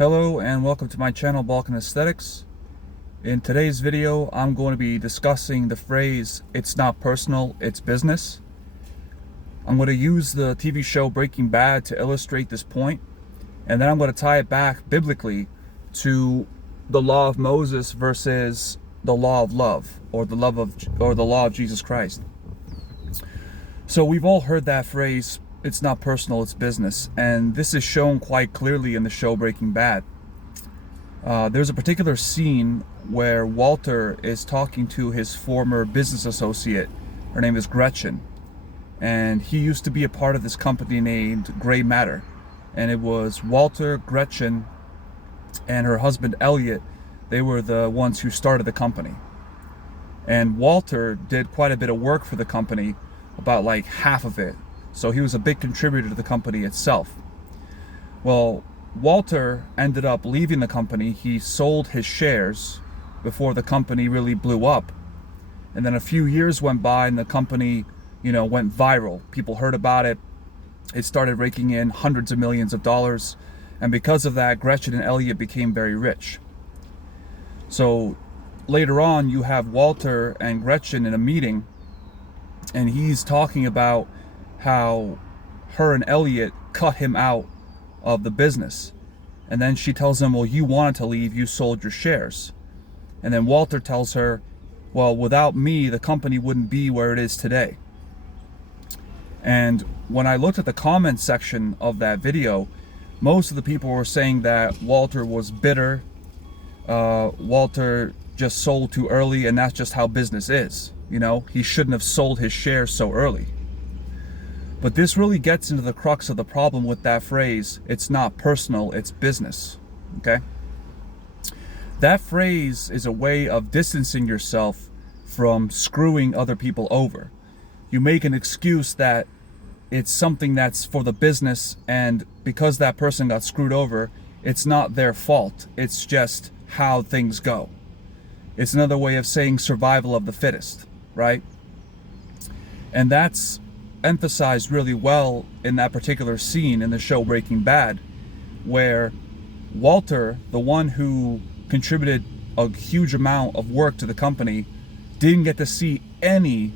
Hello and welcome to my channel, Balkan Aesthetics. In today's video, I'm going to be discussing the phrase, "It's not personal, it's business." I'm going to use the TV show Breaking Bad to illustrate this point, and then I'm going to tie it back biblically to the law of Moses versus the law of love, or the law of Jesus Christ. So we've all heard that phrase, "It's not personal, it's business," and this is shown quite clearly in the show Breaking Bad. There's a particular scene where Walter is talking to his former business associate. Her name is Gretchen, and he used to be a part of this company named Gray Matter, and it was Walter, Gretchen, and her husband Elliot. They were the ones who started the company, and Walter did quite a bit of work for the company, about like half of it. So he was a big contributor to the company itself. Well, Walter ended up leaving the company. He sold his shares before the company really blew up. And then a few years went by and the company, went viral. People heard about it. It started raking in hundreds of millions of dollars. And because of that, Gretchen and Elliot became very rich. So later on, you have Walter and Gretchen in a meeting, and he's talking about how her and Elliot cut him out of the business. And then she tells him, well, you wanted to leave, you sold your shares. And then Walter tells her, well, without me, the company wouldn't be where it is today. And when I looked at the comment section of that video, most of the people were saying that Walter was bitter. Walter just sold too early, and that's just how business is. He shouldn't have sold his shares so early. But this really gets into the crux of the problem with that phrase, "It's not personal, it's business." Okay? That phrase is a way of distancing yourself from screwing other people over. You make an excuse that it's something that's for the business, and because that person got screwed over, it's not their fault. It's just how things go. It's another way of saying survival of the fittest, right? And that's emphasized really well in that particular scene in the show Breaking Bad, where Walter, the one who contributed a huge amount of work to the company, didn't get to see any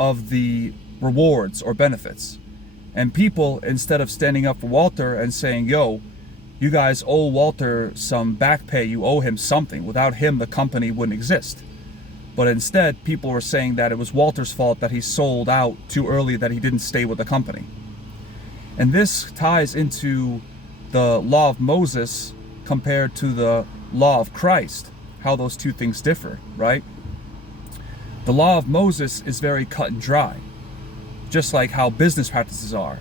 of the rewards or benefits. And people, instead of standing up for Walter and saying, yo, you guys owe Walter some back pay, you owe him something, without him the company wouldn't exist. But instead, people were saying that it was Walter's fault that he sold out too early, that he didn't stay with the company. And this ties into the law of Moses compared to the law of Christ, how those two things differ, right? The law of Moses is very cut and dry, just like how business practices are.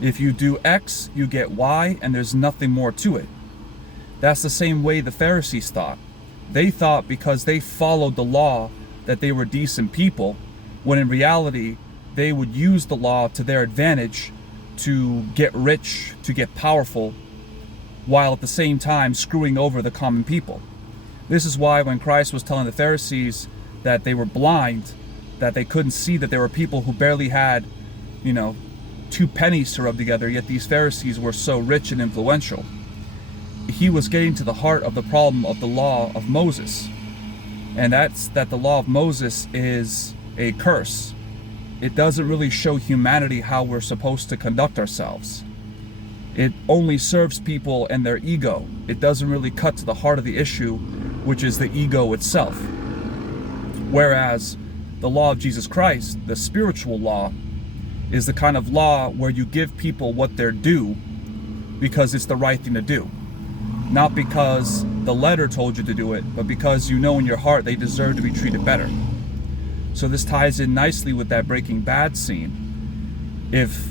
If you do X, you get Y, and there's nothing more to it. That's the same way the Pharisees thought. They thought because they followed the law that they were decent people, when in reality, they would use the law to their advantage to get rich, to get powerful, while at the same time screwing over the common people. This is why when Christ was telling the Pharisees that they were blind, that they couldn't see that there were people who barely had, 2 pennies to rub together, yet these Pharisees were so rich and influential. He was getting to the heart of the problem of the law of Moses. And that's that the law of Moses is a curse. It doesn't really show humanity how we're supposed to conduct ourselves. It only serves people and their ego. It doesn't really cut to the heart of the issue, which is the ego itself. Whereas the law of Jesus Christ, the spiritual law, is the kind of law where you give people what they're due because it's the right thing to do. Not because the letter told you to do it, but because you know in your heart they deserve to be treated better. So this ties in nicely with that Breaking Bad scene. If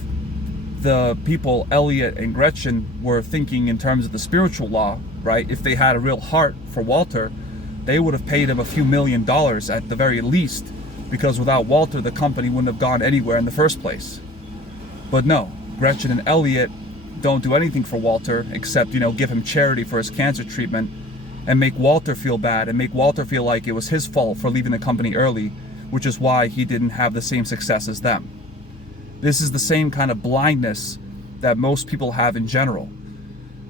the people, Elliot and Gretchen, were thinking in terms of the spiritual law, right? If they had a real heart for Walter, they would have paid him a few $1 million at the very least, because without Walter, the company wouldn't have gone anywhere in the first place. But no, Gretchen and Elliot don't do anything for Walter except, give him charity for his cancer treatment and make Walter feel bad and make Walter feel like it was his fault for leaving the company early, which is why he didn't have the same success as them. This is the same kind of blindness that most people have in general.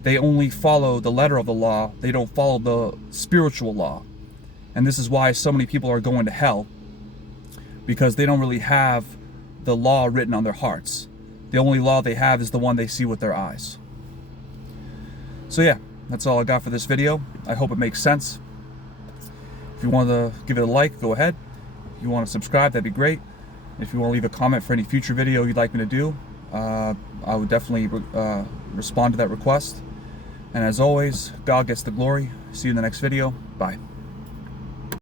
They only follow the letter of the law. They don't follow the spiritual law. And this is why so many people are going to hell, because they don't really have the law written on their hearts. The only law they have is the one they see with their eyes. So yeah, that's all I got for this video. I hope it makes sense. If you want to give it a like, go ahead. If you want to subscribe, that'd be great. If you want to leave a comment for any future video you'd like me to do, I would definitely respond to that request. And as always, God gets the glory. See you in the next video. Bye.